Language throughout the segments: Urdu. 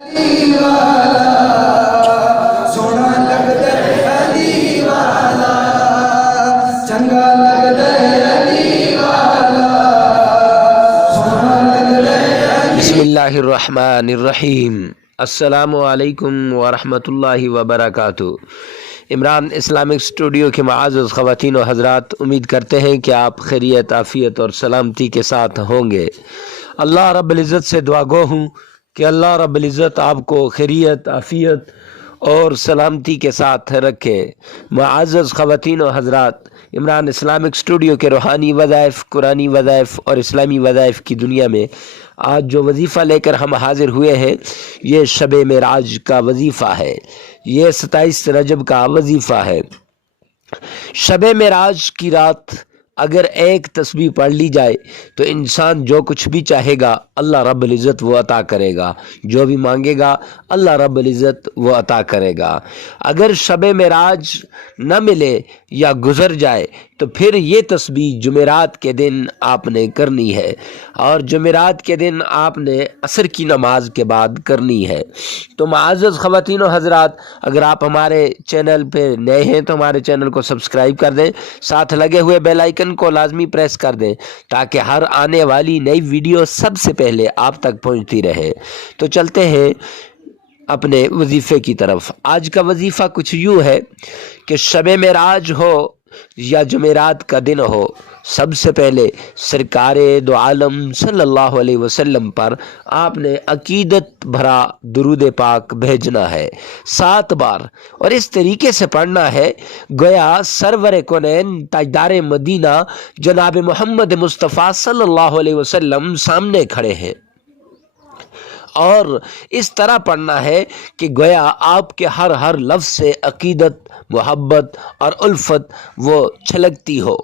علی والا سونا لگدا علی والا چنگا لگدا علی والا سونا لگدا علی. بسم اللہ الرحمن الرحیم. السلام علیکم ورحمۃ اللہ وبرکاتہ. عمران اسلامک اسٹوڈیو کے معزز خواتین و حضرات، امید کرتے ہیں کہ آپ خیریت، عافیت اور سلامتی کے ساتھ ہوں گے. اللہ رب العزت سے دعا گو ہوں کہ اللہ رب العزت آپ کو خیریت، عافیت اور سلامتی کے ساتھ رکھے. معزز خواتین و حضرات، عمران اسلامک اسٹوڈیو کے روحانی وظائف، قرآنی وظائف اور اسلامی وظائف کی دنیا میں آج جو وظیفہ لے کر ہم حاضر ہوئے ہیں، یہ شب معراج کا وظیفہ ہے. یہ 27 رجب کا وظیفہ ہے. شب معراج کی رات اگر ایک تسبیح پڑھ لی جائے تو انسان جو کچھ بھی چاہے گا اللہ رب العزت وہ عطا کرے گا، جو بھی مانگے گا اللہ رب العزت وہ عطا کرے گا. اگر شب معراج نہ ملے یا گزر جائے تو پھر یہ تسبیح جمعرات کے دن آپ نے کرنی ہے، اور جمعرات کے دن آپ نے عصر کی نماز کے بعد کرنی ہے. تو معزز خواتین و حضرات، اگر آپ ہمارے چینل پہ نئے ہیں تو ہمارے چینل کو سبسکرائب کر دیں، ساتھ لگے ہوئے بیل آئیکن کو لازمی پریس کر دیں تاکہ ہر آنے والی نئی ویڈیو سب سے پہلے آپ تک پہنچتی رہے. تو چلتے ہیں اپنے وظیفے کی طرف. آج کا وظیفہ کچھ یوں ہے کہ شب معراج ہو یا جمعرات کا دن ہو، سب سے پہلے سرکار دو عالم صلی اللہ علیہ وسلم پر آپ نے عقیدت بھرا درود پاک بھیجنا ہے 7 بار، اور اس طریقے سے پڑھنا ہے گویا سرور کونین تاجدار مدینہ جناب محمد مصطفیٰ صلی اللہ علیہ وسلم سامنے کھڑے ہیں. اور اس طرح پڑھنا ہے کہ گویا آپ کے ہر لفظ سے عقیدت، محبت اور الفت وہ چھلکتی ہو.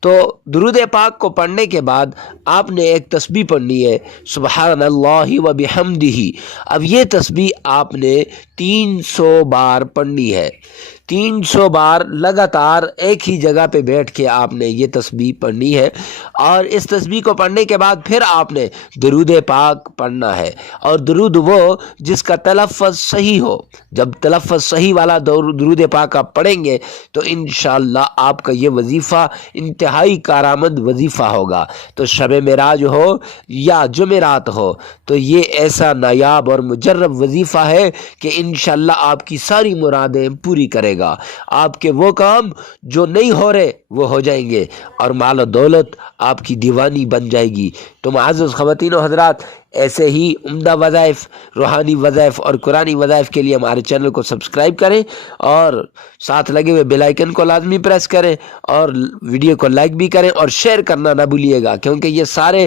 تو درود پاک کو پڑھنے کے بعد آپ نے ایک تسبیح پڑھنی ہے، سبحان اللہ و بحمدہ. اب یہ تسبیح آپ نے 300 بار پڑھنی ہے. 300 بار لگاتار ایک ہی جگہ پہ بیٹھ کے آپ نے یہ تسبیح پڑھنی ہے. اور اس تسبیح کو پڑھنے کے بعد پھر آپ نے درود پاک پڑھنا ہے، اور درود وہ جس کا تلفظ صحیح ہو. جب تلفظ صحیح والا درود پاک آپ پڑھیں گے تو انشاءاللہ آپ کا یہ وظیفہ انتہائی کارآمد وظیفہ ہوگا. تو شب معراج ہو یا جمعرات ہو تو یہ ایسا نایاب اور مجرب وظیفہ ہے کہ انشاءاللہ آپ کی ساری مرادیں پوری کرے گا. آپ کے وہ کام جو نہیں ہو رہے وہ ہو جائیں گے، اور مال و دولت آپ کی دیوانی بن جائے گی. تو معزز خواتین و حضرات، ایسے ہی عمدہ وظائف، روحانی وظائف اور قرآنی وظائف کے لیے ہمارے چینل کو سبسکرائب کریں، اور ساتھ لگے ہوئے بیل آئیکن کو لازمی پریس کریں، اور ویڈیو کو لائک بھی کریں اور شیئر کرنا نہ بھولیے گا، کیونکہ یہ سارے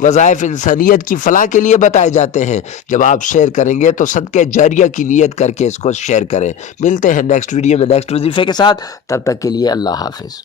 وظائف انسانیت کی فلاح کے لیے بتائے جاتے ہیں. جب آپ شیئر کریں گے تو صدقہ جاریہ کی نیت کر کے اس کو شیئر کریں. ملتے ہیں نیکسٹ ویڈیو میں نیکسٹ وظیفے کے ساتھ. تب تک کے لیے اللہ حافظ.